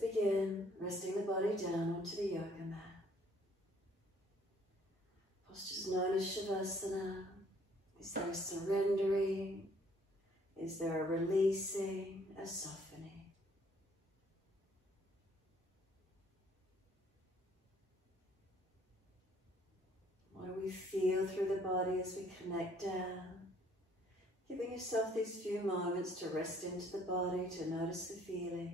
begin resting the body down onto the yoga mat. Postures known as Shavasana. Is there a surrendering? Is there a releasing, a softening? What do we feel through the body as we connect down? Giving yourself these few moments to rest into the body, to notice the feelings.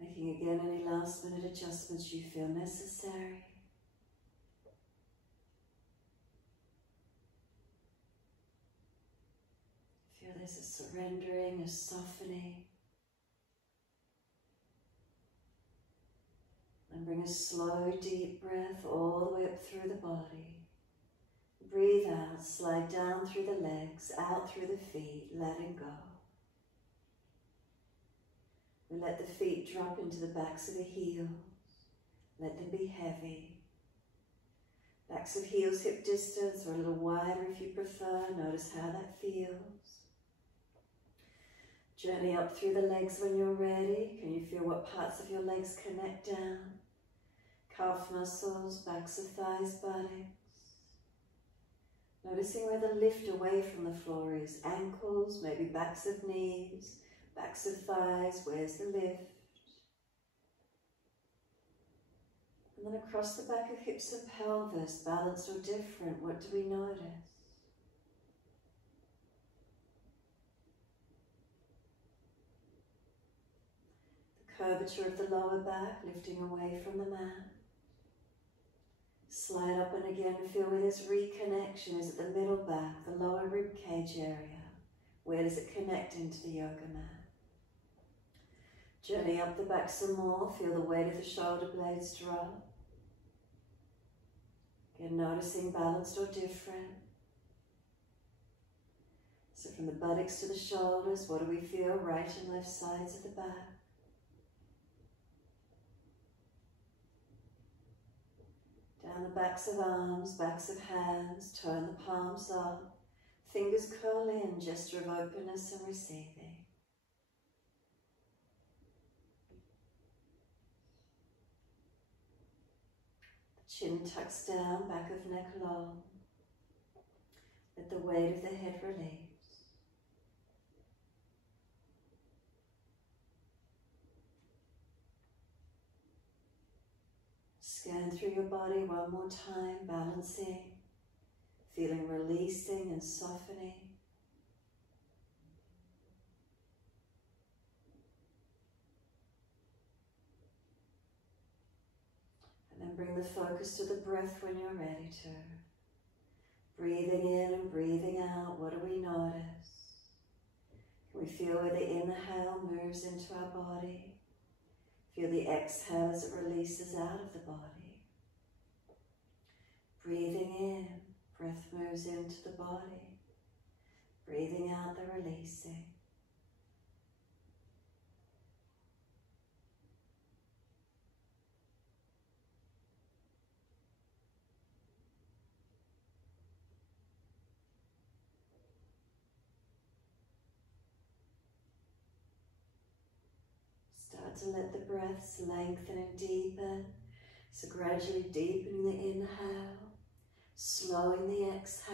Making again any last minute adjustments you feel necessary. Feel there's a surrendering, a softening. And bring a slow, deep breath all the way up through the body. Breathe out, slide down through the legs, out through the feet, letting go. We let the feet drop into the backs of the heels. Let them be heavy. Backs of heels hip distance or a little wider if you prefer. Notice how that feels. Journey up through the legs when you're ready. Can you feel what parts of your legs connect down? Calf muscles, backs of thighs, buttocks. Noticing where the lift away from the floor is. Ankles, maybe backs of knees. Backs of thighs, where's the lift? And then across the back of hips and pelvis, balanced or different, what do we notice? The curvature of the lower back, lifting away from the mat. Slide up and again feel where there's reconnection. Is it the middle back, the lower rib cage area? Where does it connect into the yoga mat? Journey up the back some more, feel the weight of the shoulder blades drop. Again, noticing balanced or different. So from the buttocks to the shoulders, what do we feel? Right and left sides of the back. Down the backs of arms, backs of hands, turn the palms up. Fingers curl in, gesture of openness and receiving. Chin tucks down, back of neck long. Let the weight of the head release. Scan through your body one more time, balancing, feeling releasing and softening. And bring the focus to the breath when you're ready to. Breathing in and breathing out, what do we notice? Can we feel where the inhale moves into our body? Feel the exhale as it releases out of the body. Breathing in, breath moves into the body. Breathing out, the releasing. Start to let the breaths lengthen and deepen. So gradually deepening the inhale, slowing the exhales.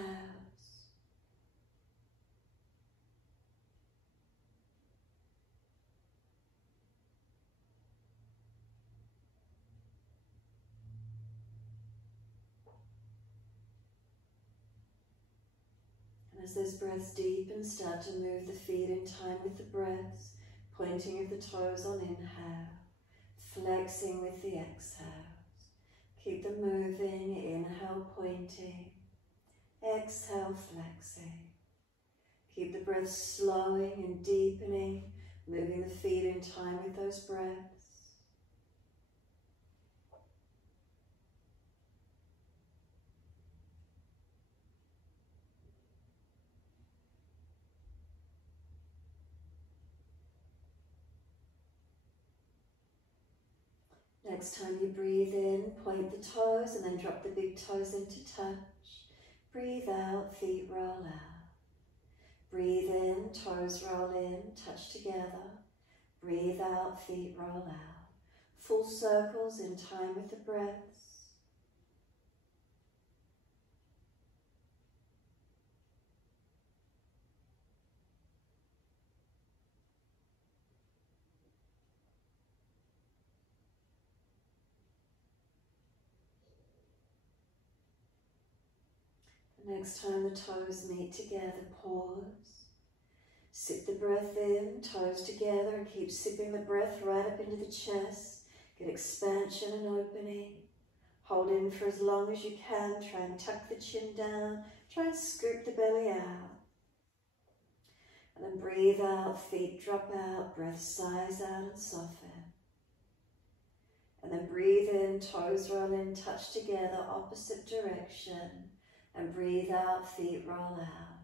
And as those breaths deepen, start to move the feet in time with the breaths. Pointing of the toes on inhale, flexing with the exhales. Keep them moving, inhale pointing, exhale flexing. Keep the breath slowing and deepening, moving the feet in time with those breaths. Next time you breathe in, point the toes and then drop the big toes into touch. Breathe out, feet roll out. Breathe in, toes roll in, touch together. Breathe out, feet roll out. Full circles in time with the breaths. Next time the toes meet together, pause. Sip the breath in, toes together, and keep sipping the breath right up into the chest. Get expansion and opening. Hold in for as long as you can. Try and tuck the chin down. Try and scoop the belly out. And then breathe out, feet drop out, breath sighs out and soften. And then breathe in, toes roll in, touch together, opposite direction. And breathe out, feet roll out.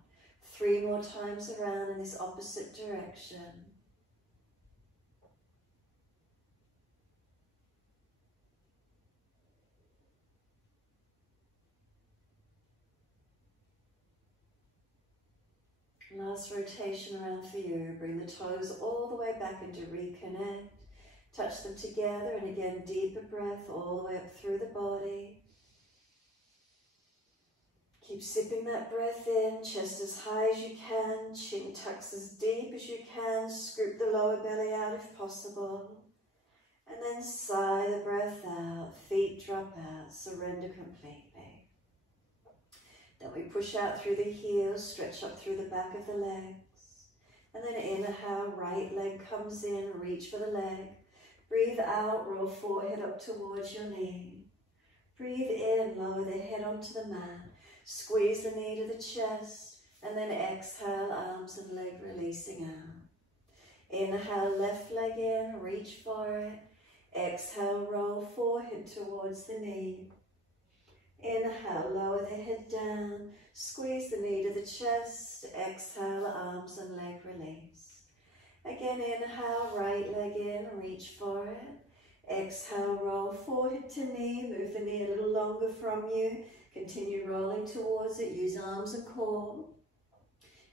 3 more times around in this opposite direction. Last rotation around for you. Bring the toes all the way back into reconnect. Touch them together and again deeper breath all the way up through the body. Keep sipping that breath in, chest as high as you can, chin tucks as deep as you can, scoop the lower belly out if possible. And then sigh the breath out, feet drop out, surrender completely. Then we push out through the heels, stretch up through the back of the legs. And then inhale, right leg comes in, reach for the leg. Breathe out, roll forehead up towards your knee. Breathe in, lower the head onto the mat. Squeeze the knee to the chest, and then exhale, arms and leg releasing out. Inhale, left leg in, reach for it. Exhale, roll forehead towards the knee. Inhale, lower the head down, squeeze the knee to the chest. Exhale, arms and leg release. Again, inhale, right leg in, reach for it. Exhale, roll forehead to knee, move the knee a little longer from you. Continue rolling towards it, use arms and core.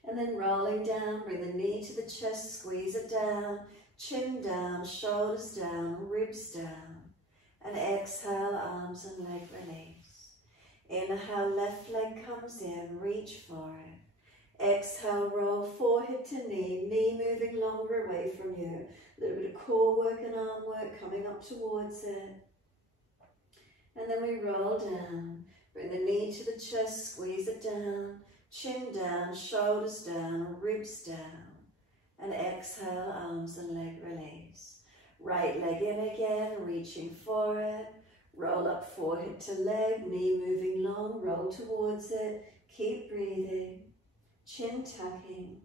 And then rolling down, bring the knee to the chest, squeeze it down, chin down, shoulders down, ribs down. And exhale, arms and leg release. Inhale, left leg comes in, reach for it. Exhale, roll forehead to knee, knee moving longer away from you. A little bit of core work and arm work coming up towards it. And then we roll down. Bring the knee to the chest, squeeze it down, chin down, shoulders down, ribs down. And exhale, arms and leg release. Right leg in again, reaching for it. Roll up forehead to leg, knee moving long, roll towards it. Keep breathing, chin tucking.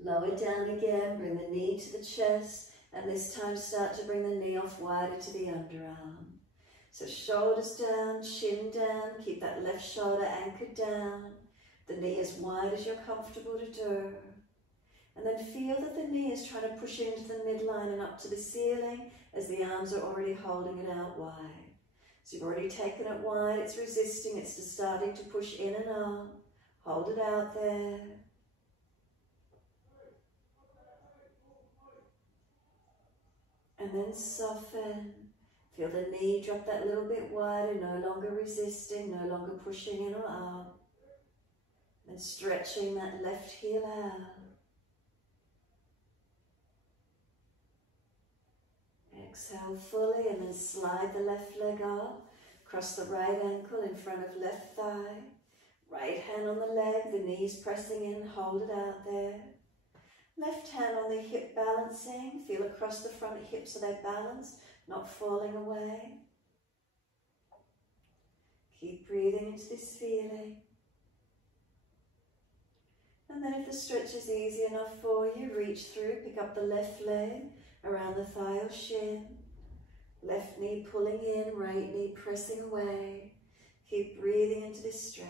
Lower down again, bring the knee to the chest, and this time start to bring the knee off wider to the underarm. So shoulders down, chin down, keep that left shoulder anchored down. The knee as wide as you're comfortable to do. And then feel that the knee is trying to push into the midline and up to the ceiling as the arms are already holding it out wide. So you've already taken it wide, it's resisting, it's just starting to push in and up. Hold it out there. And then soften. Feel the knee drop that little bit wider, no longer resisting, no longer pushing in or up. And stretching that left heel out. Exhale fully and then slide the left leg up. Cross the right ankle in front of left thigh. Right hand on the leg, the knees pressing in, hold it out there. Left hand on the hip balancing, feel across the front hips so they're balanced, not falling away. Keep breathing into this feeling. And then if the stretch is easy enough for you, reach through, pick up the left leg around the thigh or shin. Left knee pulling in, right knee pressing away. Keep breathing into this stretch.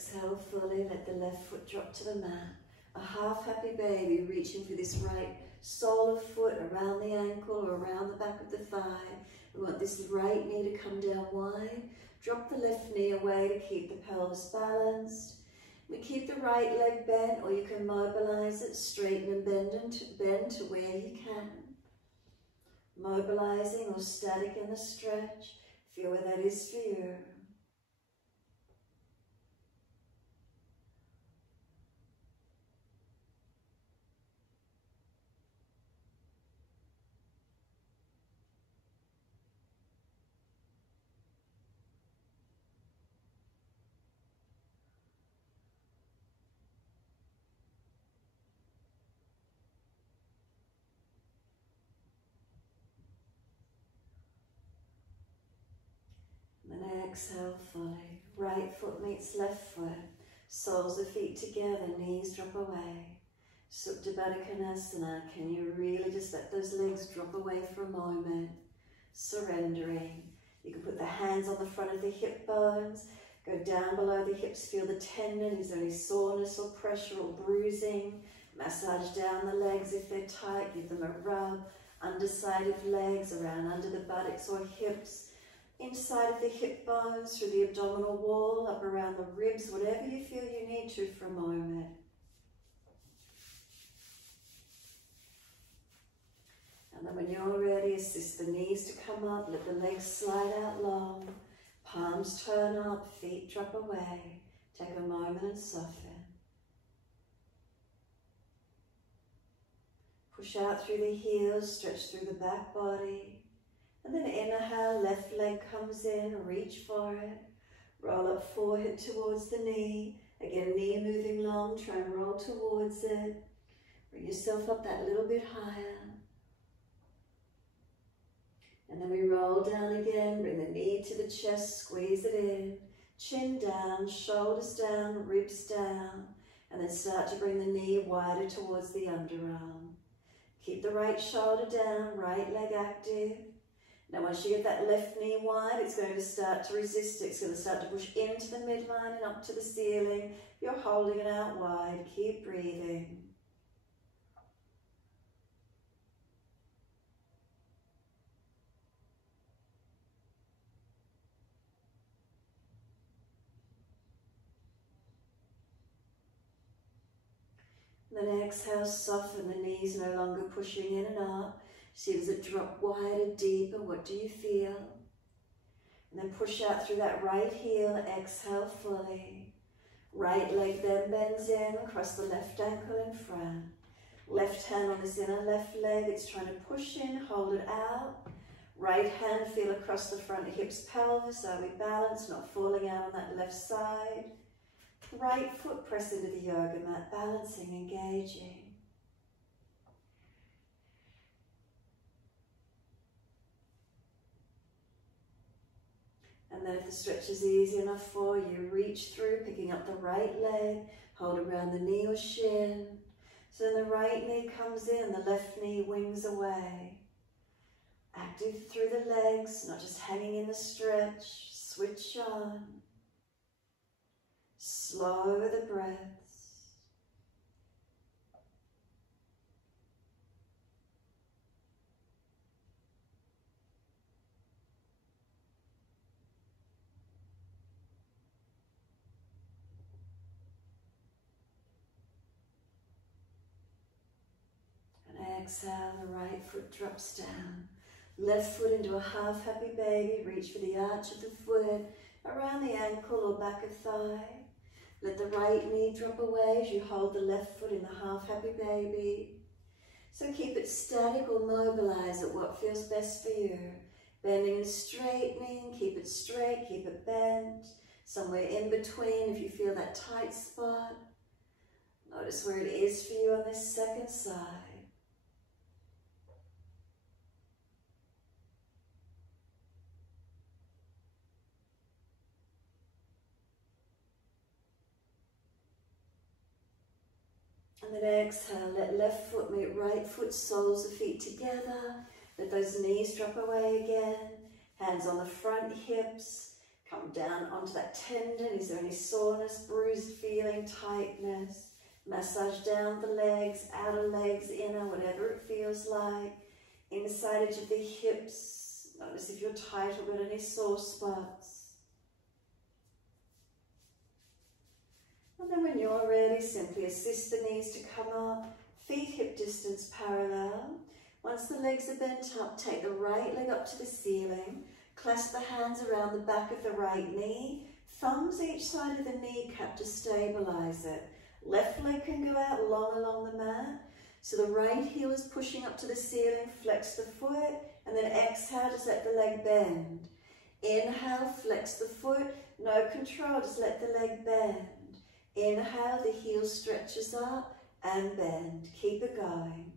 exhale fully, let the left foot drop to the mat. A half happy baby, reaching for this right sole of foot around the ankle or around the back of the thigh. We want this right knee to come down wide. Drop the left knee away to keep the pelvis balanced. We keep the right leg bent, or you can mobilize it, straighten and bend to where you can. Mobilizing or static in the stretch. Feel where that is for you. And then exhale fully. Right foot meets left foot. Soles of feet together, knees drop away. Supta Baddha Konasana. Can you really just let those legs drop away for a moment? Surrendering. You can put the hands on the front of the hip bones. Go down below the hips. Feel the tendon. Is there any soreness or pressure or bruising? Massage down the legs if they're tight. Give them a rub. Underside of legs, around under the buttocks or hips. Inside of the hip bones, through the abdominal wall, up around the ribs, whatever you feel you need to for a moment. And then when you're ready, assist the knees to come up, let the legs slide out long, palms turn up, feet drop away. Take a moment and soften. Push out through the heels, stretch through the back body. And then inhale, left leg comes in, reach for it. Roll up forehead towards the knee. Again, knee moving long, try and roll towards it. Bring yourself up that little bit higher. And then we roll down again, bring the knee to the chest, squeeze it in. Chin down, shoulders down, ribs down. And then start to bring the knee wider towards the underarm. Keep the right shoulder down, right leg active. Now once you get that left knee wide, it's going to start to resist it. It's going to start to push into the midline and up to the ceiling. You're holding it out wide. Keep breathing. And then exhale, soften the knees, no longer pushing in and up. See, does it drop wider, deeper? What do you feel? And then push out through that right heel, exhale fully. Right leg then bends in, across the left ankle in front. Left hand on this inner left leg, it's trying to push in, hold it out. Right hand, feel across the front hips, pelvis, are we balanced, not falling out on that left side. Right foot press into the yoga mat, balancing, engaging. And then if the stretch is easy enough for you, reach through, picking up the right leg, hold around the knee or shin. So then the right knee comes in, the left knee wings away. Active through the legs, not just hanging in the stretch. Switch on. Slow the breaths. Exhale, the right foot drops down. Left foot into a half happy baby. Reach for the arch of the foot, around the ankle or back of thigh. Let the right knee drop away as you hold the left foot in the half happy baby. So keep it static or mobilize at what feels best for you. Bending and straightening, keep it straight, keep it bent. Somewhere in between if you feel that tight spot. Notice where it is for you on this second side. And then exhale, let left foot meet right foot, soles of feet together. Let those knees drop away again. Hands on the front hips. Come down onto that tendon. Is there any soreness, bruised feeling, tightness? Massage down the legs, outer legs, inner, whatever it feels like. Inside edge of the hips. Notice if you're tight or got any sore spots. And then when you're ready, simply assist the knees to come up. Feet hip distance parallel. Once the legs are bent up, take the right leg up to the ceiling. Clasp the hands around the back of the right knee. Thumbs each side of the kneecap to stabilize it. Left leg can go out long along the mat. So the right heel is pushing up to the ceiling, flex the foot, and then exhale, just let the leg bend. Inhale, flex the foot, no control, just let the leg bend. Inhale, the heel stretches up and bend. Keep it going.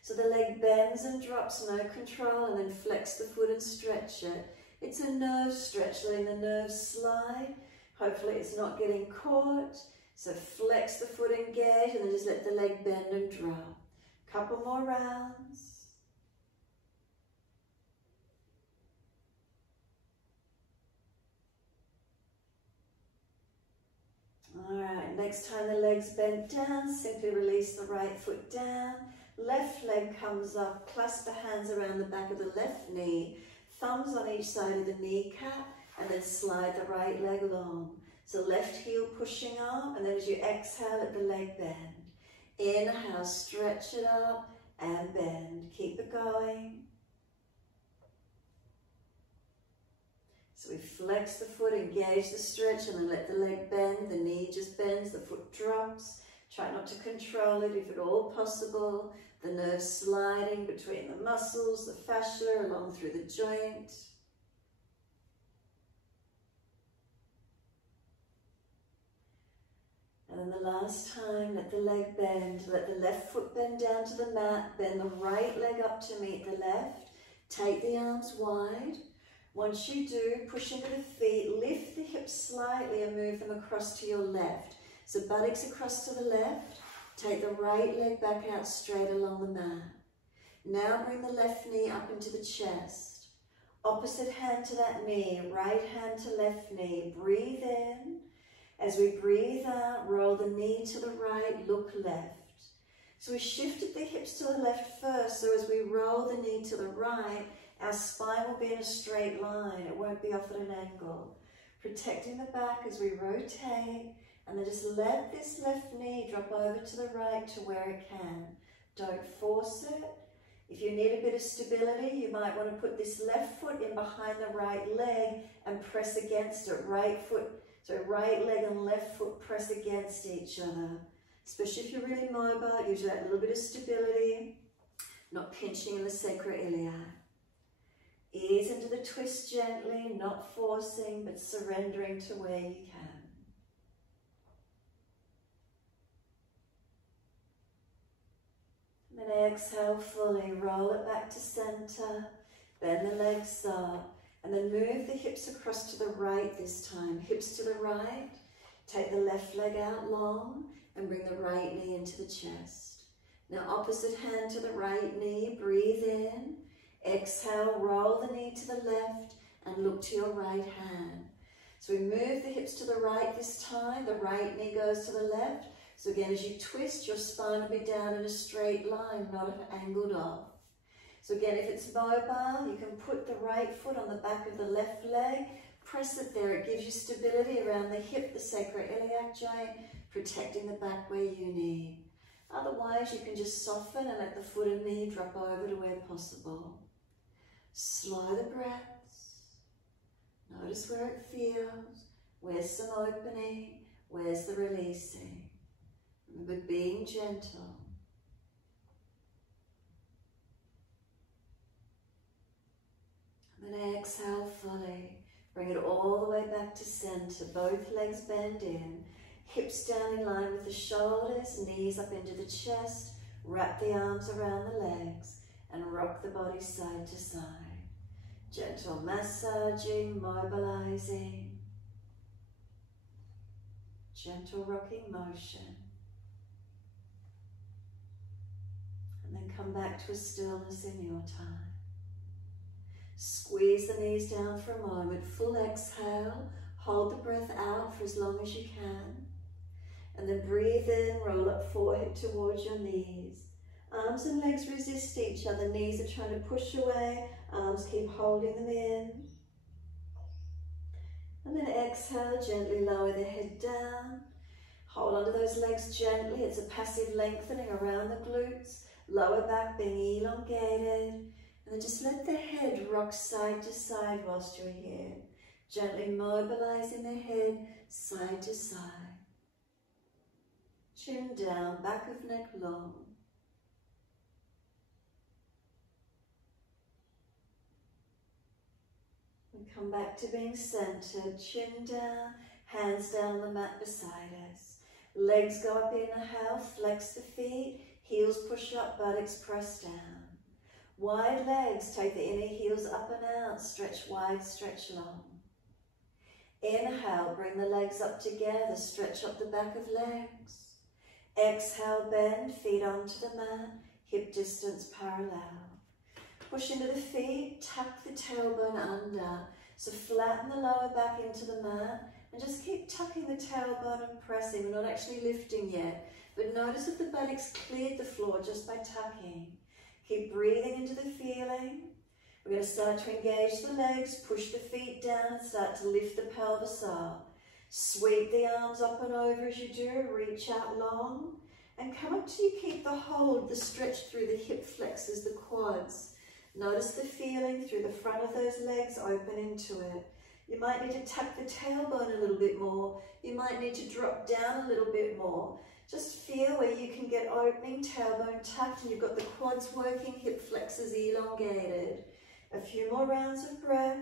So the leg bends and drops, no control, and then flex the foot and stretch it. It's a nerve stretch, letting the nerves slide. Hopefully it's not getting caught. So flex the foot, engage, and then just let the leg bend and drop. Couple more rounds. All right, next time the leg's bent down, simply release the right foot down. Left leg comes up, clasp the hands around the back of the left knee, thumbs on each side of the kneecap, and then slide the right leg along. So left heel pushing up, and then as you exhale, let the leg bend. Inhale, stretch it up and bend. Keep it going. So we flex the foot, engage the stretch, and then let the leg bend. The knee just bends, the foot drops. Try not to control it if at all possible. The nerves sliding between the muscles, the fascia, along through the joint. And then the last time, let the leg bend. Let the left foot bend down to the mat. Bend the right leg up to meet the left. Take the arms wide. Once you do, push into the feet. Lift the hips slightly and move them across to your left. So buttocks across to the left. Take the right leg back out straight along the mat. Now bring the left knee up into the chest. Opposite hand to that knee. Right hand to left knee. Breathe in. As we breathe out, roll the knee to the right, look left. So we shifted the hips to the left first, so as we roll the knee to the right, our spine will be in a straight line. It won't be off at an angle. Protecting the back as we rotate, and then just let this left knee drop over to the right to where it can. Don't force it. If you need a bit of stability, you might want to put this left foot in behind the right leg and press against it. So right leg and left foot press against each other. Especially if you're really mobile, it gives you that little bit of stability, not pinching in the sacroiliac. Ease into the twist gently, not forcing, but surrendering to where you can. And then exhale fully, roll it back to center, bend the legs up. And then move the hips across to the right this time. Hips to the right. Take the left leg out long and bring the right knee into the chest. Now opposite hand to the right knee. Breathe in. Exhale, roll the knee to the left and look to your right hand. So we move the hips to the right this time. The right knee goes to the left. So again, as you twist, your spine will be down in a straight line, not angled off. So again, if it's mobile, you can put the right foot on the back of the left leg, press it there. It gives you stability around the hip, the sacroiliac joint, protecting the back where you need. Otherwise, you can just soften and let the foot and knee drop over to where possible. Slow the breaths. Notice where it feels. Where's some opening? Where's the releasing? Remember being gentle. And then exhale fully. Bring it all the way back to center. Both legs bend in. Hips down in line with the shoulders. Knees up into the chest. Wrap the arms around the legs. And rock the body side to side. Gentle massaging, mobilizing. Gentle rocking motion. And then come back to a stillness in your time. Squeeze the knees down for a moment. Full exhale. Hold the breath out for as long as you can. And then breathe in, roll up forehead towards your knees. Arms and legs resist each other. Knees are trying to push away. Arms keep holding them in. And then exhale, gently lower the head down. Hold onto those legs gently. It's a passive lengthening around the glutes. Lower back being elongated. And then just let the head rock side to side whilst you're here. Gently mobilizing the head side to side. Chin down, back of neck long. And come back to being centered. Chin down, hands down on the mat beside us. Legs go up, inhale, flex the feet. Heels push up, buttocks press down. Wide legs, take the inner heels up and out. Stretch wide, stretch long. Inhale, bring the legs up together. Stretch up the back of legs. Exhale, bend, feet onto the mat, hip distance parallel. Push into the feet, tuck the tailbone under. So flatten the lower back into the mat and just keep tucking the tailbone and pressing. We're not actually lifting yet, but notice if the buttocks cleared the floor just by tucking. Keep breathing into the feeling. We're going to start to engage the legs, push the feet down and start to lift the pelvis up. Sweep the arms up and over as you do, reach out long, and come up till you keep the hold, the stretch through the hip flexors, the quads. Notice the feeling through the front of those legs, open into it. You might need to tuck the tailbone a little bit more. You might need to drop down a little bit more. Just feel where you can get opening, tailbone tucked, and you've got the quads working, hip flexors elongated. A few more rounds of breath.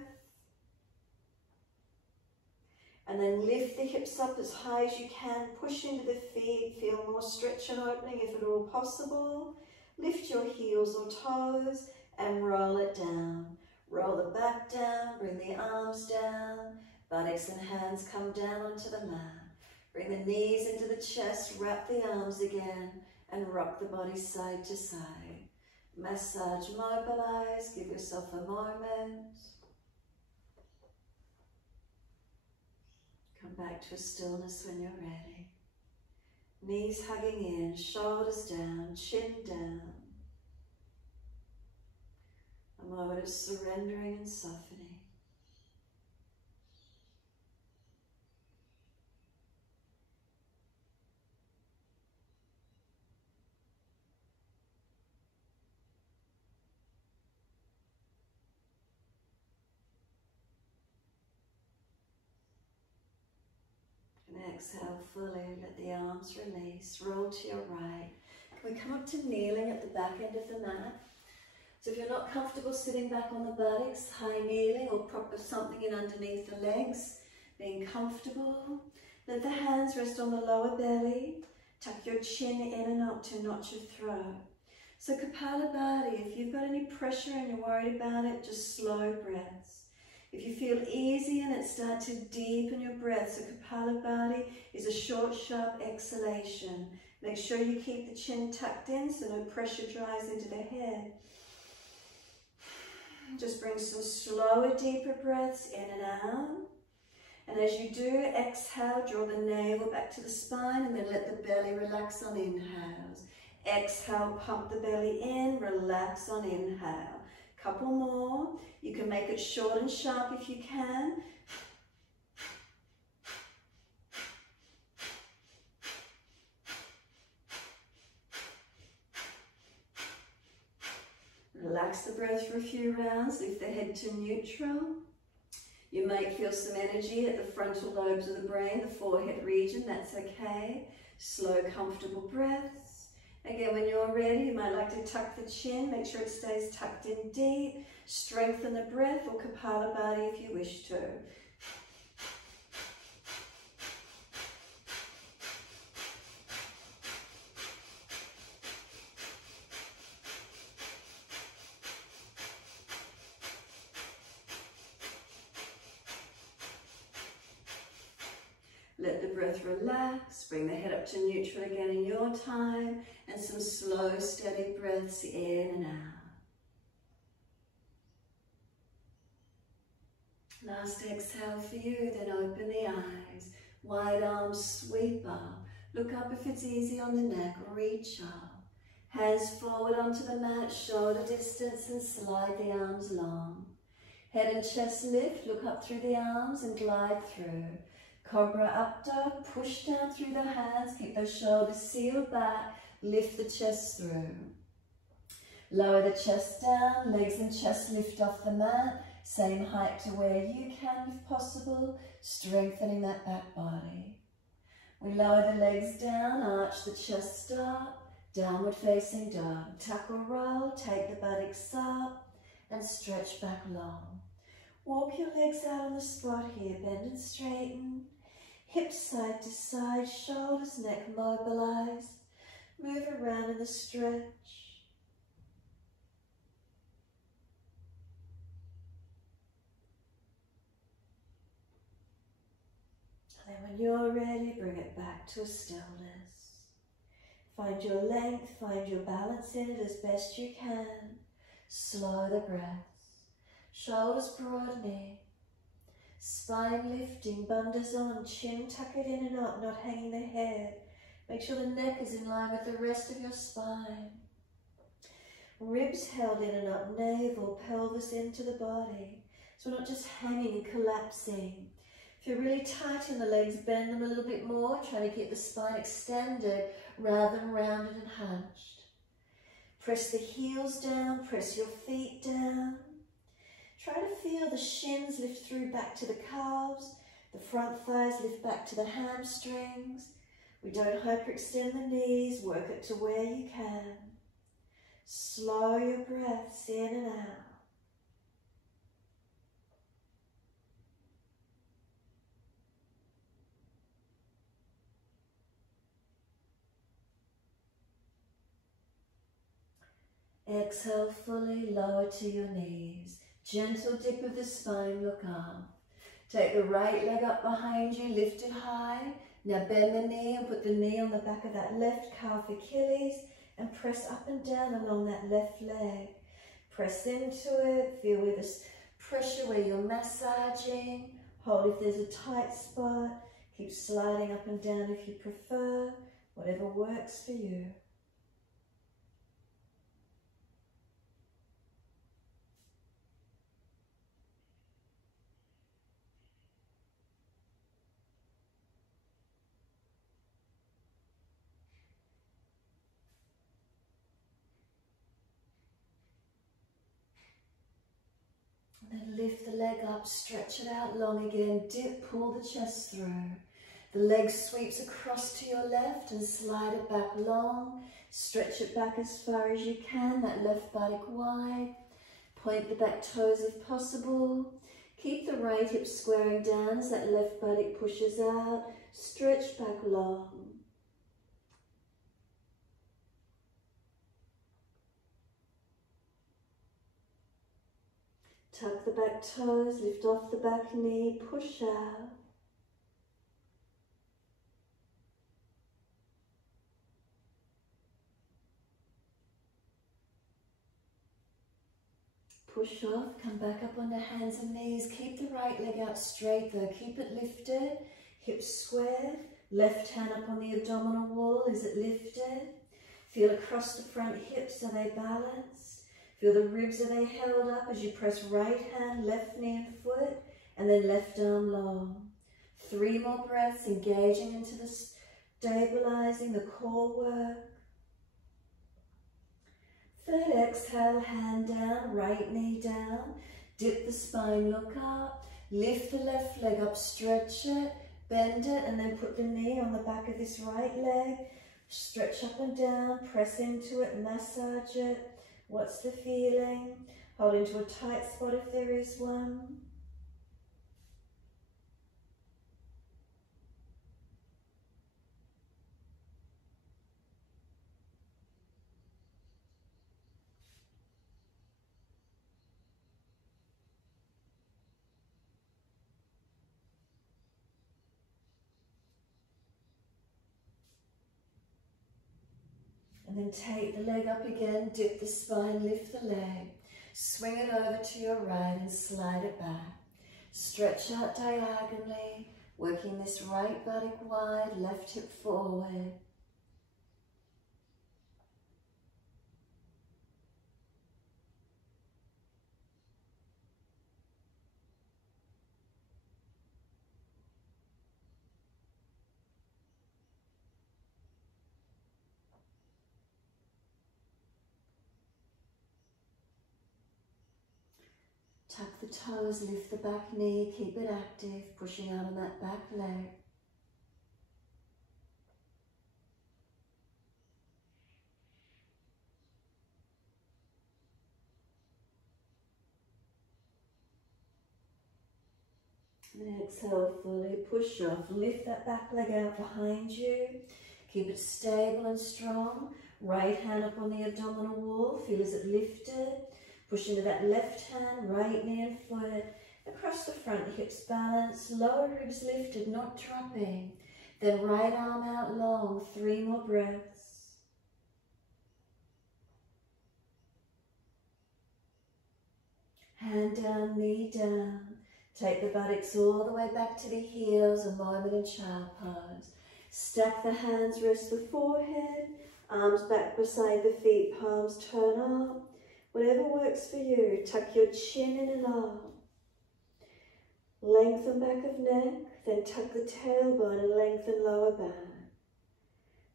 And then lift the hips up as high as you can. Push into the feet. Feel more stretch and opening if at all possible. Lift your heels or toes and roll it down. Roll the back down. Bring the arms down. Buttocks and hands come down onto the mat. Bring the knees into the chest. Wrap the arms again and rock the body side to side. Massage, mobilize. Give yourself a moment. Come back to a stillness when you're ready. Knees hugging in, shoulders down, chin down. A moment of surrendering and softening. And exhale fully, let the arms release, roll to your right. Can we come up to kneeling at the back end of the mat? So if you're not comfortable sitting back on the buttocks, high kneeling or proper something in underneath the legs, being comfortable. Let the hands rest on the lower belly. Tuck your chin in and up to notch your throat. So Kapalabhati, if you've got any pressure and you're worried about it, just slow breaths. If you feel easy and it starts to deepen your breath, so Kapalabhati is a short, sharp exhalation. Make sure you keep the chin tucked in so no pressure drives into the head. Just bring some slower, deeper breaths in and out. And as you do, exhale, draw the navel back to the spine and then let the belly relax on inhales. Exhale, pump the belly in, relax on inhale. Couple more. You can make it short and sharp if you can. Relax the breath for a few rounds, lift the head to neutral. You might feel some energy at the frontal lobes of the brain, the forehead region, that's okay. Slow, comfortable breaths. Again, when you're ready, you might like to tuck the chin, make sure it stays tucked in deep. Strengthen the breath or Kapalabhati if you wish to. Let the breath relax, bring the head up to neutral again in your time, and some slow, steady breaths in and out. Last exhale for you, then open the eyes. Wide arms sweep up. Look up if it's easy on the neck, reach up. Hands forward onto the mat, shoulder distance, and slide the arms long. Head and chest lift, look up through the arms and glide through. Cobra up dog, push down through the hands, keep those shoulders sealed back, lift the chest through. Lower the chest down, legs and chest lift off the mat, same height to where you can if possible, strengthening that back body. We lower the legs down, arch the chest up, downward facing dog. Tuck or roll, take the buttocks up and stretch back long. Walk your legs out on the spot here, bend and straighten. Hips side to side, shoulders, neck mobilized. Move around in the stretch. And then when you're ready, bring it back to a stillness. Find your length, find your balance in it as best you can. Slow the breath. Shoulders broadening. Spine lifting, bundas on, chin tuck it in and up, not hanging the head. Make sure the neck is in line with the rest of your spine. Ribs held in and up, navel, pelvis into the body. So we're not just hanging and collapsing. If you're really tight in the legs, bend them a little bit more, trying to keep the spine extended rather than rounded and hunched. Press the heels down, press your feet down. Try to feel the shins lift through back to the calves, the front thighs lift back to the hamstrings. We don't hyperextend the knees, work it to where you can. Slow your breaths in and out. Exhale fully, lower to your knees. Gentle dip of the spine, look up. Take the right leg up behind you, lift it high. Now bend the knee and put the knee on the back of that left calf Achilles and press up and down along that left leg. Press into it, feel with this pressure where you're massaging. Hold if there's a tight spot. Keep sliding up and down if you prefer, whatever works for you. And then lift the leg up, stretch it out long again, dip, pull the chest through. The leg sweeps across to your left and slide it back long. Stretch it back as far as you can, that left buttock wide. Point the back toes if possible. Keep the right hip squaring down as that left buttock pushes out. Stretch back long. Tuck the back toes, lift off the back knee, push out. Push off, come back up onto hands and knees. Keep the right leg out straight though, keep it lifted. Hips squared, left hand up on the abdominal wall, is it lifted? Feel across the front hips, are they balanced? Feel the ribs, are they held up as you press right hand, left knee and foot, and then left arm long. 3 more breaths, engaging into the stabilizing, the core work. Third exhale, hand down, right knee down. Dip the spine, look up. Lift the left leg up, stretch it, bend it, and then put the knee on the back of this right leg. Stretch up and down, press into it, massage it. What's the feeling? Hold into a tight spot if there is one. And then take the leg up again, dip the spine, lift the leg. Swing it over to your right and slide it back. Stretch out diagonally, working this right buttock wide, left hip forward. Tuck the toes, lift the back knee, keep it active, pushing out on that back leg. And exhale, fully push off. Lift that back leg out behind you. Keep it stable and strong. Right hand up on the abdominal wall. Feel as it lifted. Push into that left hand, right knee and foot. Across the front, hips balanced. Lower ribs lifted, not dropping. Then right arm out long. 3 more breaths. Hand down, knee down. Take the buttocks all the way back to the heels, a moment in child pose. Stack the hands, rest the forehead, arms back beside the feet, palms turn up. Whatever works for you, tuck your chin in and up. Lengthen back of neck, then tuck the tailbone and lengthen lower back.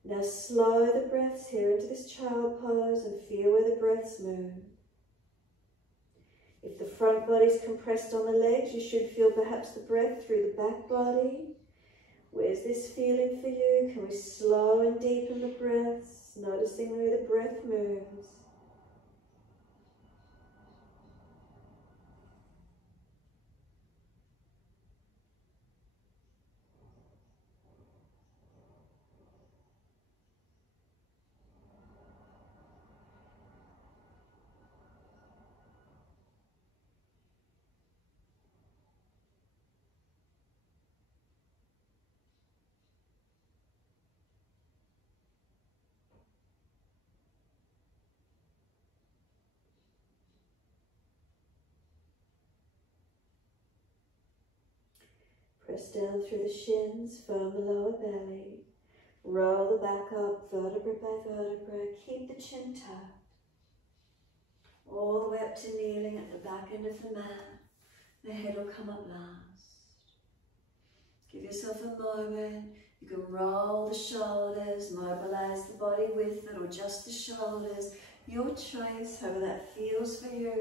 Now slow the breaths here into this child pose and feel where the breaths move. If the front body's compressed on the legs, you should feel perhaps the breath through the back body. Where's this feeling for you? Can we slow and deepen the breaths, noticing where the breath moves? Press down through the shins, firm the lower belly. Roll the back up, vertebra by vertebra. Keep the chin tucked. All the way up to kneeling at the back end of the mat. The head will come up last. Give yourself a moment. You can roll the shoulders, mobilize the body with it, or just the shoulders. Your choice, however that feels for you.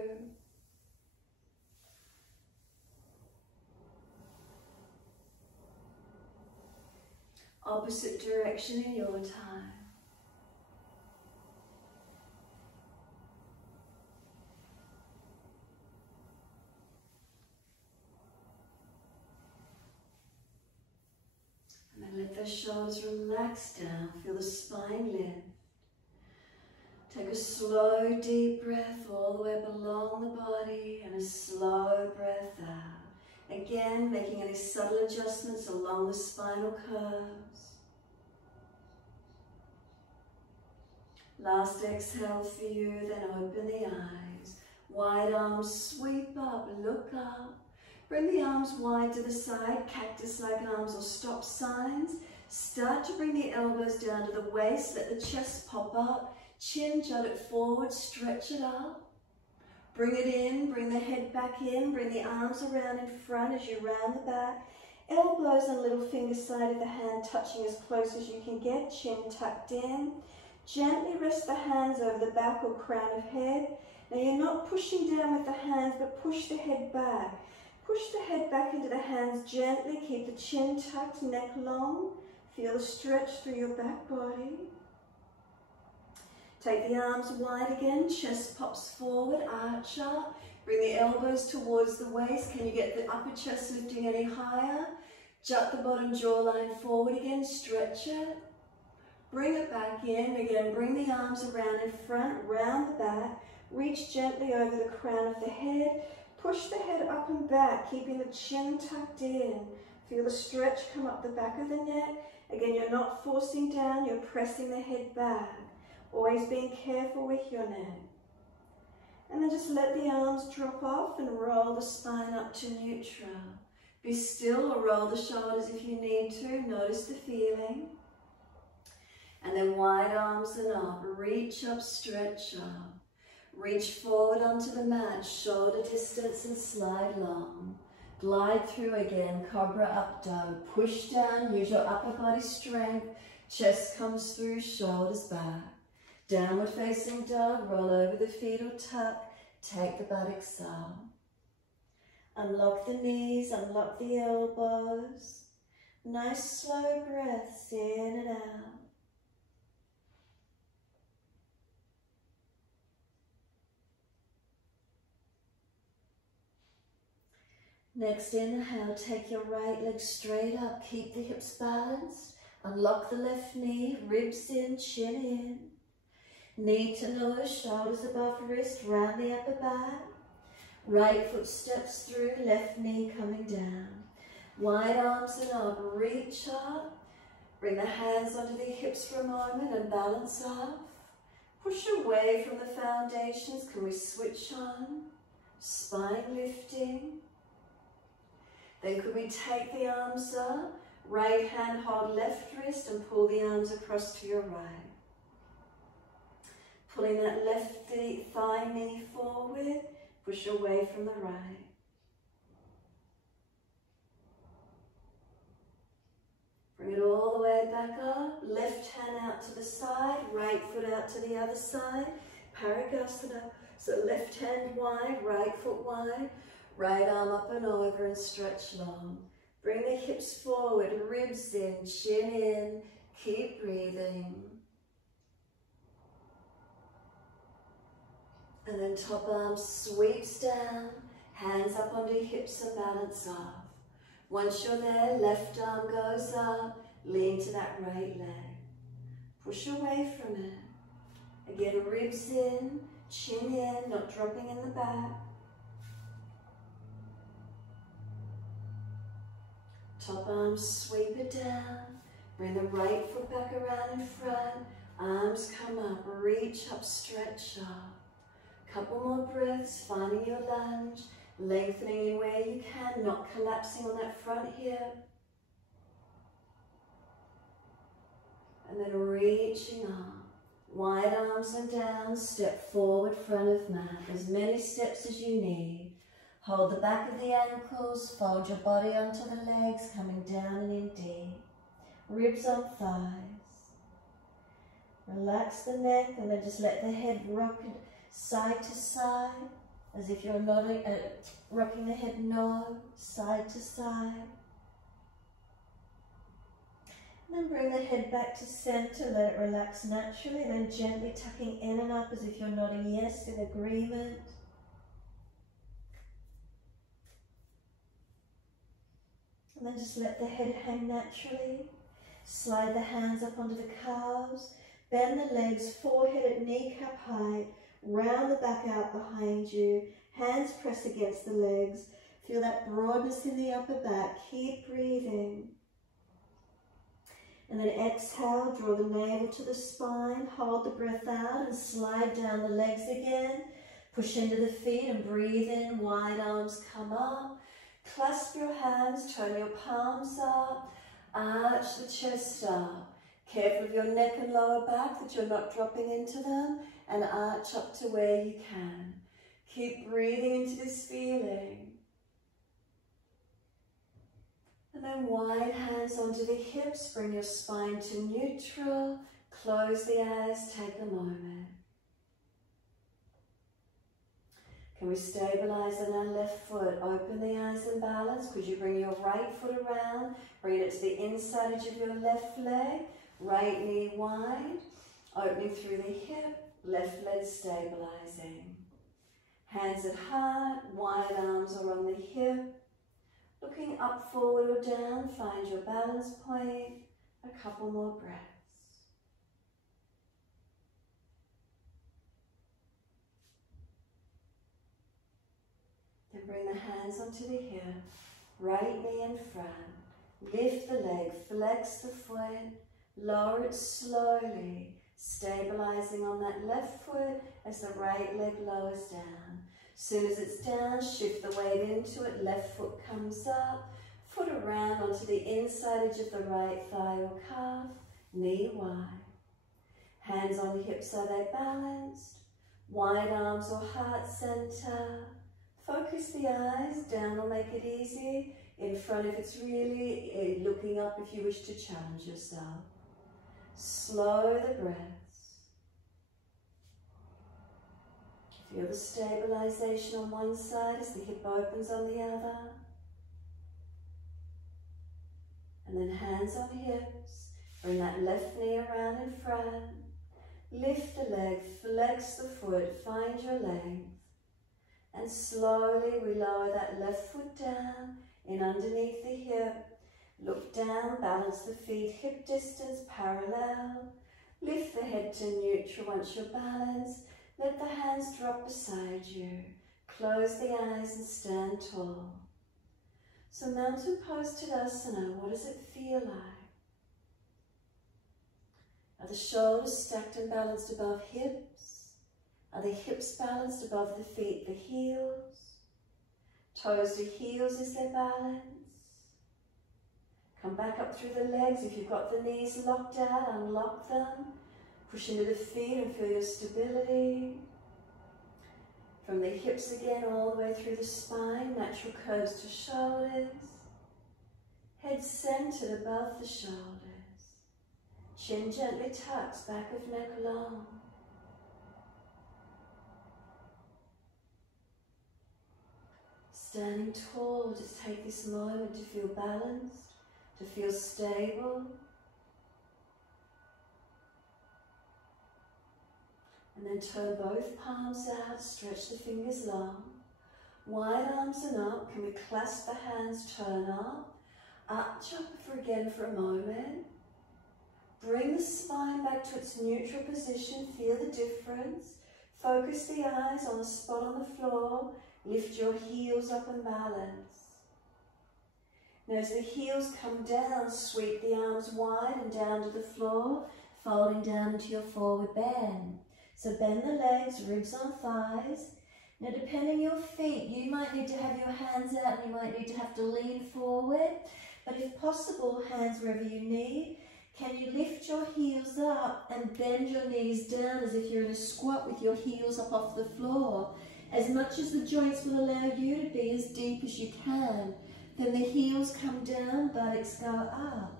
Opposite direction in your time. And then let those shoulders relax down. Feel the spine lift. Take a slow, deep breath all the way up along the body and a slow breath out. Again, making any subtle adjustments along the spinal curves. Last exhale for you, then open the eyes. Wide arms sweep up, look up. Bring the arms wide to the side, cactus-like arms or stop signs. Start to bring the elbows down to the waist, let the chest pop up. Chin, jut it forward, stretch it up. Bring it in, bring the head back in, bring the arms around in front as you round the back. Elbows and little finger side of the hand touching as close as you can get, chin tucked in. Gently rest the hands over the back or crown of head. Now you're not pushing down with the hands, but push the head back. Push the head back into the hands gently, keep the chin tucked, neck long. Feel the stretch through your back body. Take the arms wide again, chest pops forward, arch up. Bring the elbows towards the waist. Can you get the upper chest lifting any higher? Jut the bottom jawline forward again, stretch it. Bring it back in, again, bring the arms around in front, round the back. Reach gently over the crown of the head. Push the head up and back, keeping the chin tucked in. Feel the stretch come up the back of the neck. Again, you're not forcing down, you're pressing the head back. Always being careful with your neck. And then just let the arms drop off and roll the spine up to neutral. Be still or roll the shoulders if you need to. Notice the feeling. And then wide arms and up. Reach up, stretch up. Reach forward onto the mat, shoulder distance and slide long. Glide through again, cobra up dog. Push down, use your upper body strength. Chest comes through, shoulders back. Downward facing dog, roll over the feet or tuck. Take the buttocks up. Unlock the knees, unlock the elbows. Nice slow breaths in and out. Next inhale, take your right leg straight up, keep the hips balanced. Unlock the left knee, ribs in, chin in. Knee to nose, shoulders above wrist, round the upper back. Right foot steps through, left knee coming down. Wide arms and up, reach up. Bring the hands onto the hips for a moment and balance off. Push away from the foundations. Can we switch on? Spine lifting. Then could we take the arms up? Right hand hold left wrist and pull the arms across to your right. Pulling that left thigh knee forward, push away from the right. Bring it all the way back up. Left hand out to the side, right foot out to the other side. Parigasana. So left hand wide, right foot wide. Right arm up and over and stretch long. Bring the hips forward, ribs in, chin in. Keep breathing. And then top arm sweeps down, hands up onto hips and balance off. Once you're there, left arm goes up, lean to that right leg. Push away from it. Again, ribs in, chin in, not dropping in the back. Top arm, sweep it down. Bring the right foot back around in front. Arms come up, reach up, stretch up. Couple more breaths, finding your lunge. Lengthening where you can, not collapsing on that front hip. And then reaching up. Wide arms and down, step forward, front of mat. As many steps as you need. Hold the back of the ankles, fold your body onto the legs, coming down and in deep. Ribs on thighs. Relax the neck and then just let the head rock side to side, as if you're nodding, rocking the head nod, side to side. And then bring the head back to center, let it relax naturally, then gently tucking in and up as if you're nodding yes in agreement. And then just let the head hang naturally. Slide the hands up onto the calves. Bend the legs, forehead at kneecap height. Round the back out behind you. Hands press against the legs. Feel that broadness in the upper back. Keep breathing. And then exhale, draw the navel to the spine. Hold the breath out and slide down the legs again. Push into the feet and breathe in. Wide arms come up. Clasp your hands, turn your palms up, arch the chest up. Careful of your neck and lower back that you're not dropping into them, and arch up to where you can. Keep breathing into this feeling. And then wide hands onto the hips, bring your spine to neutral, close the eyes, take a moment. Can we stabilize on our left foot? Open the eyes and balance. Could you bring your right foot around? Bring it to the inside edge of your left leg. Right knee wide. Opening through the hip. Left leg stabilizing. Hands at heart. Wide arms are on the hip. Looking up, forward or down. Find your balance point. A couple more breaths. Then bring the hands onto the hip, right knee in front, lift the leg, flex the foot, lower it slowly, Stabilizing on that left foot as the right leg lowers down. Soon as it's down, shift the weight into it, left foot comes up, foot around onto the inside edge of the right thigh or calf, knee wide. Hands on hips, are they balanced? Wide arms or heart center. Focus the eyes, down or make it easy. In front if it's really looking up if you wish to challenge yourself. Slow the breaths. Feel the stabilization on one side as the hip opens on the other. And then hands on hips. Bring that left knee around in front. Lift the leg, flex the foot, find your length. And slowly we lower that left foot down, in underneath the hip. Look down, balance the feet, hip distance parallel. Lift the head to neutral once you're balanced. Let the hands drop beside you. Close the eyes and stand tall. So Mountain Pose Tadasana, what does it feel like? Are the shoulders stacked and balanced above hips? Are the hips balanced above the feet, the heels? Toes to heels, is there balance? Come back up through the legs. If you've got the knees locked out, unlock them. Push into the feet and feel your stability. From the hips again, all the way through the spine, natural curves to shoulders. Head centered above the shoulders. Chin gently tucks, back of neck long. Standing tall, just take this moment to feel balanced, to feel stable. And then turn both palms out, stretch the fingers long. Wide arms and up, can we clasp the hands, turn up. Arch up again for a moment. Bring the spine back to its neutral position, feel the difference. Focus the eyes on the spot on the floor. Lift your heels up and balance. Now as the heels come down, sweep the arms wide and down to the floor, folding down into your forward bend. So bend the legs, ribs on thighs. Now depending on your feet, you might need to have your hands out and you might need to have to lean forward. But if possible, hands wherever you need. Can you lift your heels up and bend your knees down as if you're in a squat with your heels up off the floor? As much as the joints will allow you to be as deep as you can. Then the heels come down, buttocks go up.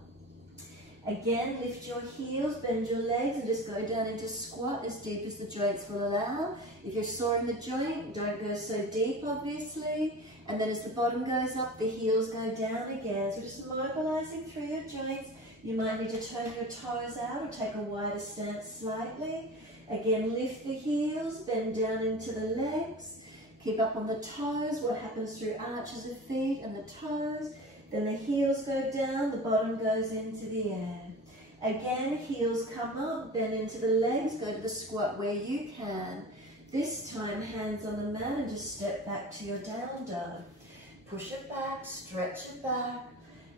Again, lift your heels, bend your legs and just go down into squat as deep as the joints will allow. If you're sore in the joint, don't go so deep obviously. And then as the bottom goes up, the heels go down again. So just mobilizing through your joints. You might need to turn your toes out or take a wider stance slightly. Again, lift the heels, bend down into the legs. Keep up on the toes, what happens through arches of feet and the toes. Then the heels go down, the bottom goes into the air. Again, heels come up, bend into the legs, go to the squat where you can. This time, hands on the mat and just step back to your down dog. Push it back, stretch it back.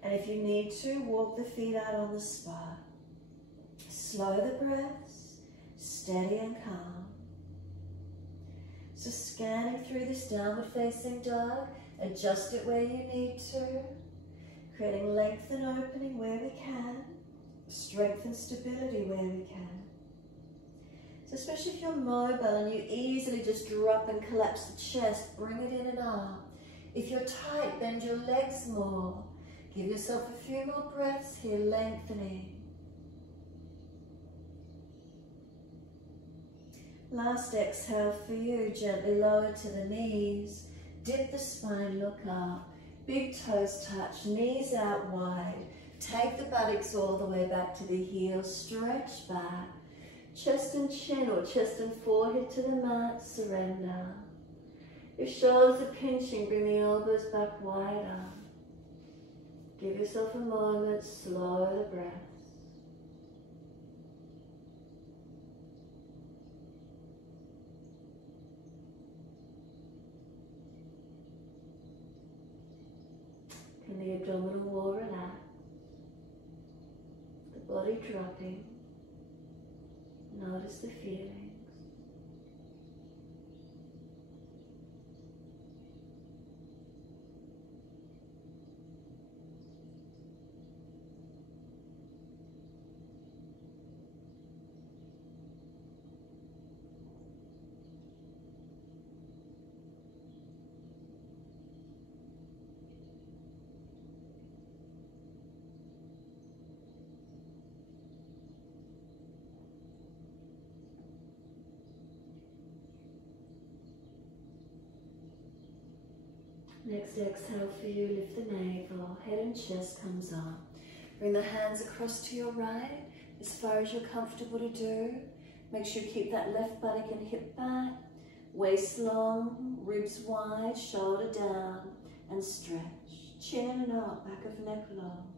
And if you need to, walk the feet out on the spot. Slow the breaths, steady and calm. So scanning through this downward facing dog, adjust it where you need to. Creating length and opening where we can. Strength and stability where we can. So especially if you're mobile and you easily just drop and collapse the chest, bring it in and up. If you're tight, bend your legs more. Give yourself a few more breaths here, lengthening. Last exhale for you, gently lower to the knees. Dip the spine, look up. Big toes touch, knees out wide. Take the buttocks all the way back to the heels, stretch back. Chest and chin or chest and forehead to the mat, surrender. If shoulders are pinching, bring the elbows back wider. Give yourself a moment, slow the breath. Can the abdominal wall relax? The body dropping. Notice the feelings. Next exhale for you, lift the navel, head and chest comes up. Bring the hands across to your right, as far as you're comfortable to do. Make sure you keep that left buttock and hip back, waist long, ribs wide, shoulder down, and stretch. Chin and up, back of neck long.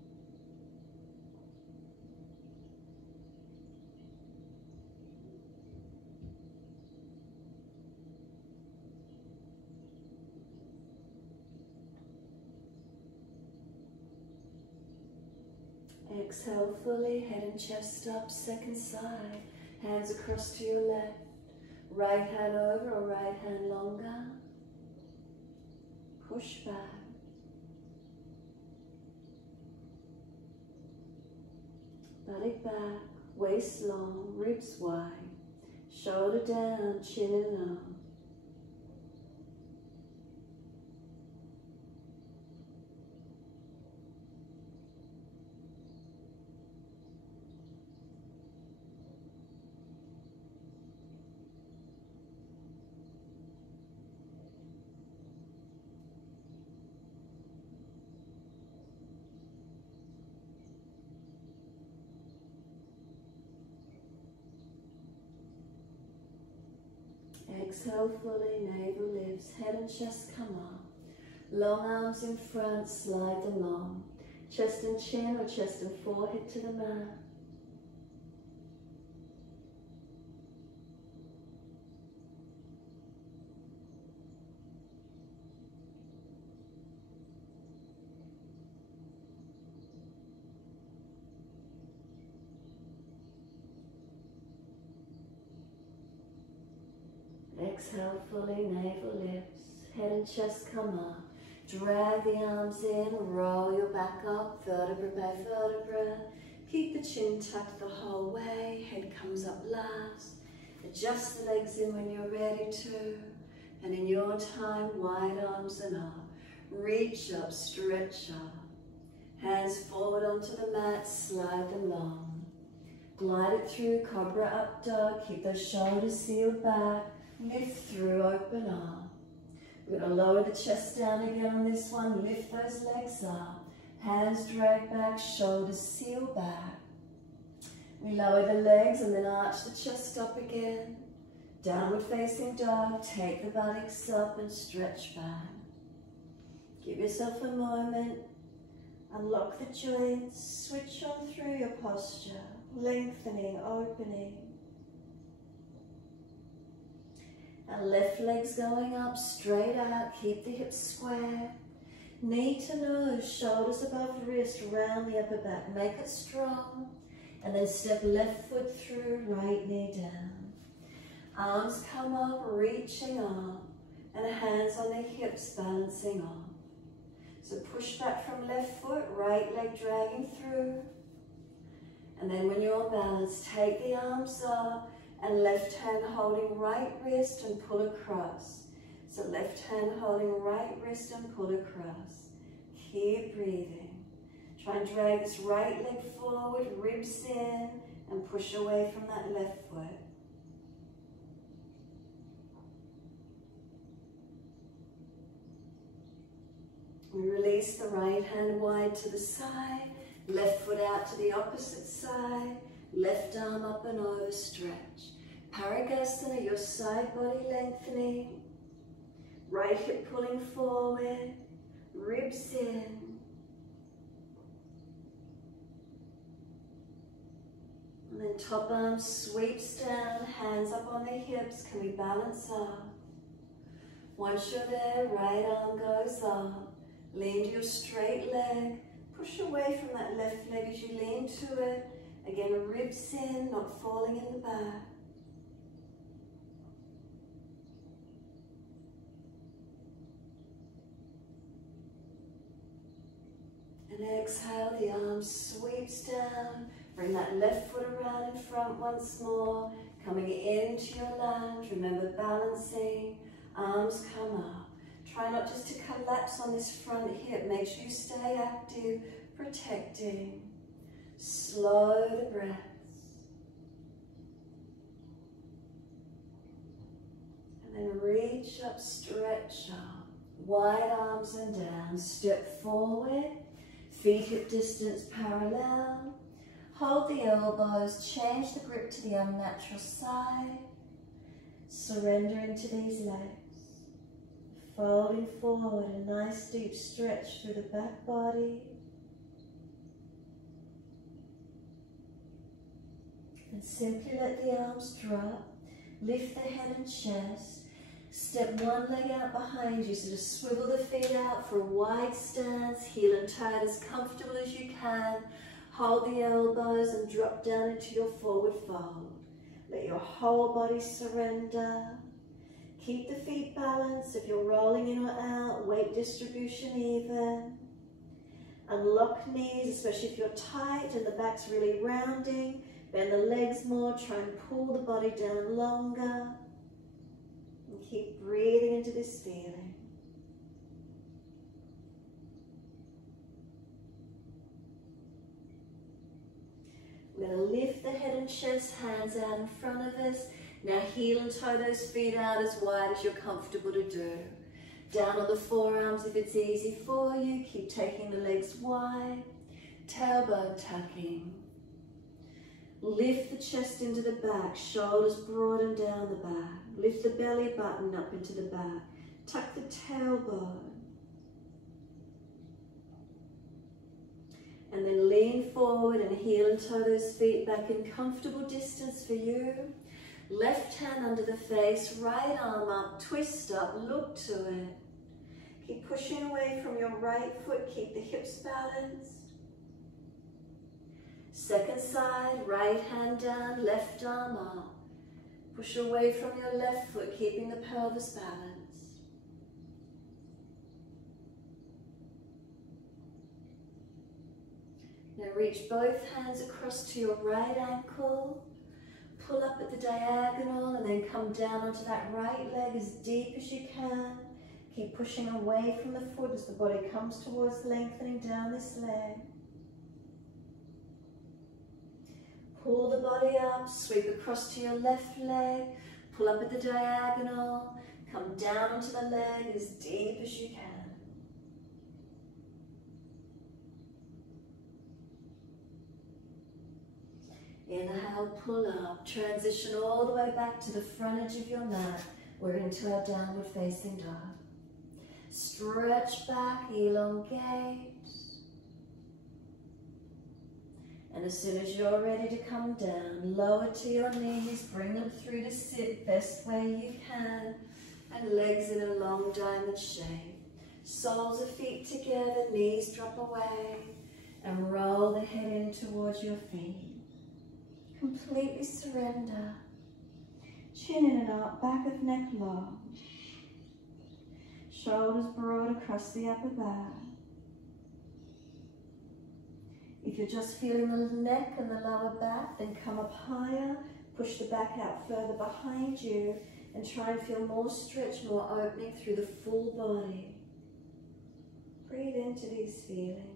Exhale fully, head and chest up, second side. Hands across to your left. Right hand over or right hand longer. Push back. Buttock back, waist long, ribs wide. Shoulder down, chin and up. Exhale fully, navel lifts, head and chest come up. Long arms in front, slide them long. Chest and chin or chest and forehead to the mat. Exhale fully, navel lifts, head and chest come up. Drag the arms in, roll your back up, vertebra by vertebra. Keep the chin tucked the whole way, head comes up last. Adjust the legs in when you're ready to. And in your time, wide arms and up. Reach up, stretch up. Hands forward onto the mat, slide them long. Glide it through, cobra up dog. Keep those shoulders sealed back. Lift through, open up. We're going to lower the chest down again on this one. Lift those legs up. Hands drag back, shoulders seal back. We lower the legs and then arch the chest up again. Downward facing dog. Take the buttocks up and stretch back. Give yourself a moment. Unlock the joints. Switch on through your posture. Lengthening, opening. And left leg's going up, straight out, keep the hips square. Knee to nose, shoulders above wrist, round the upper back, make it strong. And then step left foot through, right knee down. Arms come up, reaching up, and hands on the hips, balancing off. So push back from left foot, right leg dragging through. And then when you're balanced, take the arms up, and left hand holding right wrist and pull across. So left hand holding right wrist and pull across. Keep breathing. Try and drag this right leg forward, ribs in, and push away from that left foot. We release the right hand wide to the side, left foot out to the opposite side, left arm up and over, stretch. Parigasana, your side body lengthening. Right hip pulling forward, ribs in. And then top arm sweeps down, hands up on the hips. Can we balance up? Once you're there, right arm goes up. Lean to your straight leg. Push away from that left leg as you lean to it. Again, ribs in, not falling in the back. And exhale, the arm sweeps down. Bring that left foot around in front once more. Coming into your lunge. Remember balancing. Arms come up. Try not just to collapse on this front hip. Make sure you stay active, protecting. Slow the breaths. And then reach up, stretch up. Wide arms and down. Step forward. Feet hip distance parallel. Hold the elbows. Change the grip to the unnatural side. Surrender into these legs. Folding forward, a nice deep stretch through the back body. And simply let the arms drop. Lift the head and chest. Step one leg out behind you, so just swivel the feet out for a wide stance. Heel and toe as comfortable as you can. Hold the elbows and drop down into your forward fold. Let your whole body surrender. Keep the feet balanced. If you're rolling in or out, weight distribution even. Unlock knees, especially if you're tight and the back's really rounding. Bend the legs more. Try and pull the body down longer. And keep breathing into this feeling. We're going to lift the head and chest, hands out in front of us. Now heel and toe those feet out as wide as you're comfortable to do. Down on the forearms if it's easy for you. Keep taking the legs wide. Tailbone tucking. Lift the chest into the back. Shoulders broaden down the back. Lift the belly button up into the back. Tuck the tailbone. And then lean forward and heel and toe those feet back in comfortable distance for you. Left hand under the face, right arm up, twist up, look to it. Keep pushing away from your right foot, keep the hips balanced. Second side, right hand down, left arm up. Push away from your left foot, keeping the pelvis balanced. Now reach both hands across to your right ankle. Pull up at the diagonal and then come down onto that right leg as deep as you can. Keep pushing away from the foot as the body comes towards lengthening down this leg. Pull the body up, sweep across to your left leg, pull up at the diagonal, come down onto the leg as deep as you can. Inhale, pull up, transition all the way back to the front edge of your mat. We're into our downward facing dog. Stretch back, elongate. And as soon as you're ready to come down, lower to your knees, bring them through to sit best way you can. And legs in a long diamond shape. Soles of feet together, knees drop away. And roll the head in towards your feet. Completely surrender. Chin in and up, back of neck long. Shoulders broad across the upper back. If you're just feeling the neck and the lower back, then come up higher, push the back out further behind you, and try and feel more stretch, more opening through the full body. Breathe into these feelings.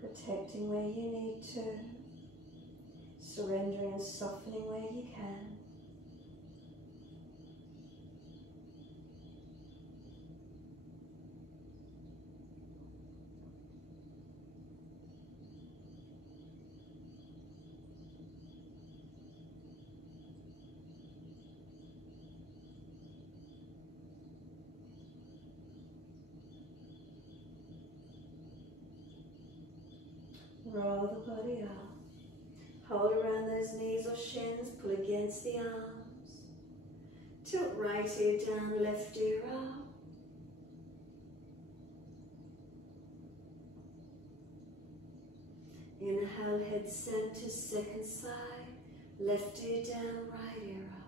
Protecting where you need to, surrendering and softening where you can. Roll the body up. Hold around those knees or shins, pull against the arms. Tilt right ear down, left ear up. Inhale, head center, second side, left ear down, right ear up.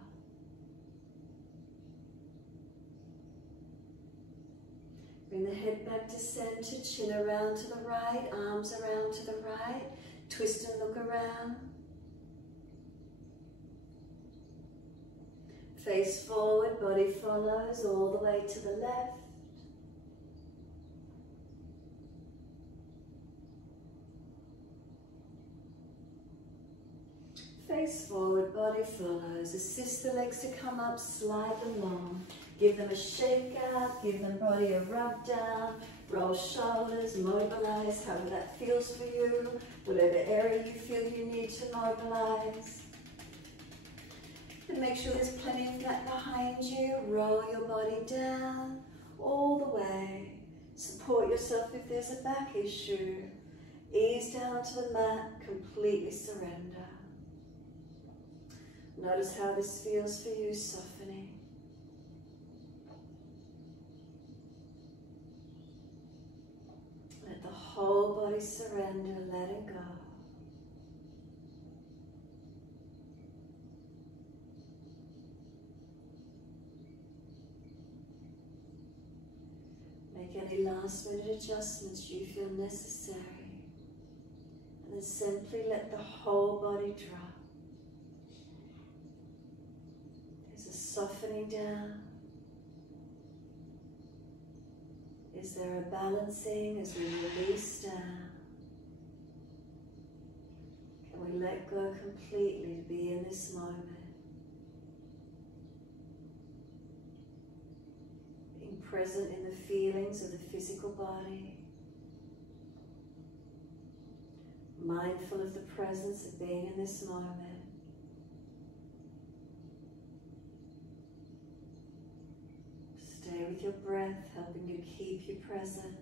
Bring the head back to center, chin around to the right, arms around to the right, twist and look around. Face forward, body follows all the way to the left. Face forward, body follows. Assist the legs to come up, slide them long. Give them a shake out, give them body a rub down. Roll shoulders, mobilize, however that feels for you. Whatever area you feel you need to mobilize. And make sure there's plenty of flat behind you. Roll your body down all the way. Support yourself if there's a back issue. Ease down to the mat, completely surrender. Notice how this feels for you, softening. Let the whole body surrender, let it go. Make any last minute adjustments you feel necessary. And then simply let the whole body drop. Softening down. Is there a balancing as we release down? Can we let go completely to be in this moment? Being present in the feelings of the physical body. Mindful of the presence of being in this moment. Stay with your breath, helping you keep you present.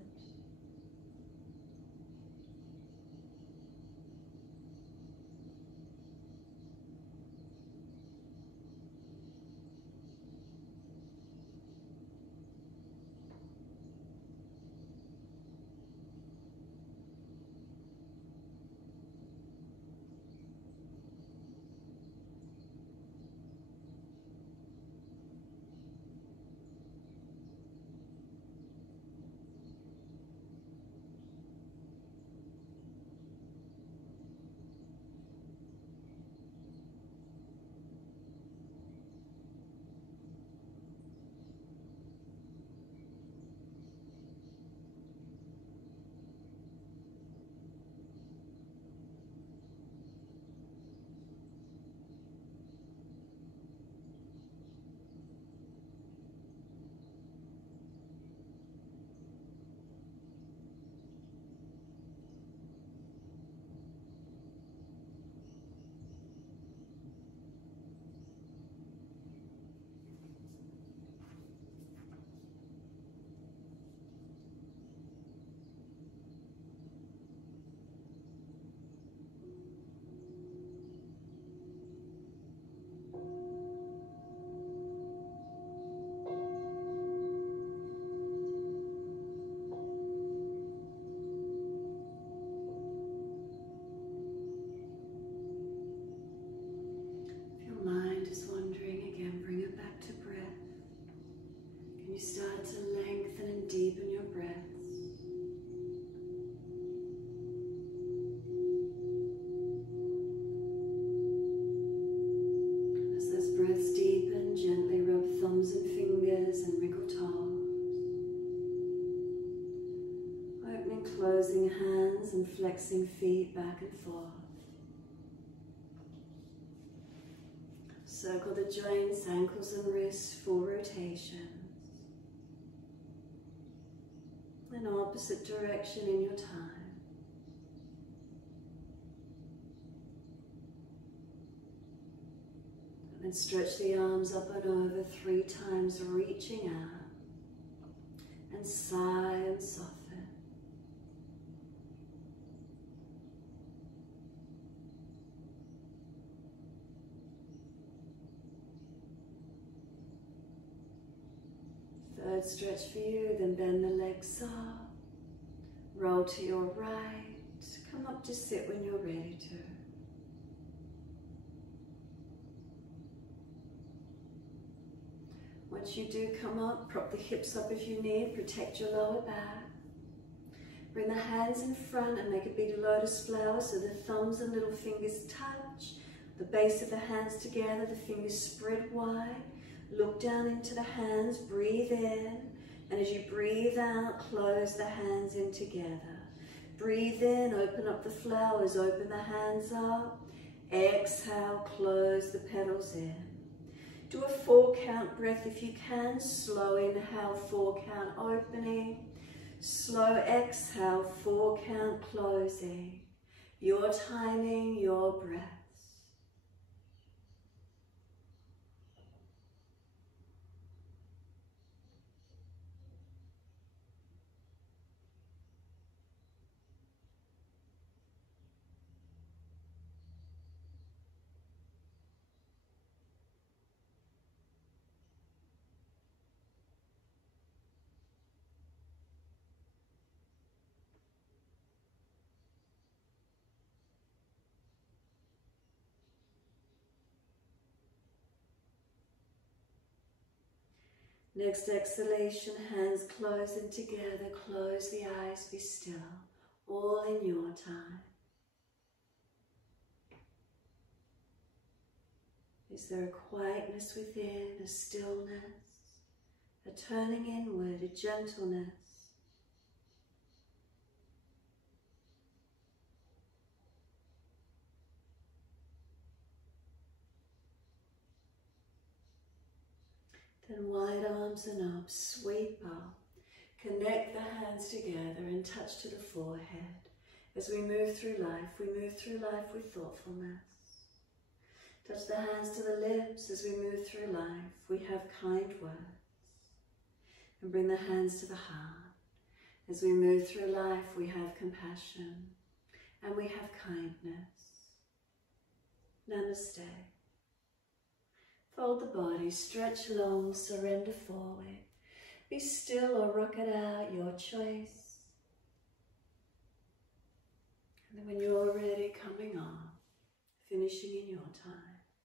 Start to lengthen and deepen your breaths. As those breaths deepen, gently rub thumbs and fingers and wriggle toes. Opening, closing hands and flexing feet back and forth. Circle the joints, ankles and wrists, full rotation. In opposite direction in your time. And then stretch the arms up and over 3 times, reaching out. And sigh and soften. Third stretch for you, then bend the legs up, roll to your right, Come up to sit when you're ready to. Once you do come up, prop the hips up if you need, protect your lower back. Bring the hands in front and make a big lotus flower so the thumbs and little fingers touch. The base of the hands together, the fingers spread wide. Look down into the hands, breathe in. And as you breathe out, close the hands in together. Breathe in, open up the flowers, open the hands up. Exhale, close the petals in. Do a 4-count breath if you can. Slow inhale, 4-count opening. Slow exhale, 4-count closing. Your timing, your breath. Next exhalation, hands closing together, close the eyes, be still, all in your time. Is there a quietness within, a stillness, a turning inward, a gentleness? Then wide arms and up, sweep up. Connect the hands together and touch to the forehead. As we move through life with thoughtfulness. Touch the hands to the lips as we move through life. We have kind words. And bring the hands to the heart. As we move through life, we have compassion and we have kindness. Namaste. Fold the body, stretch long, surrender forward. Be still or rock it out, your choice. And then when you're ready, coming on, finishing in your time.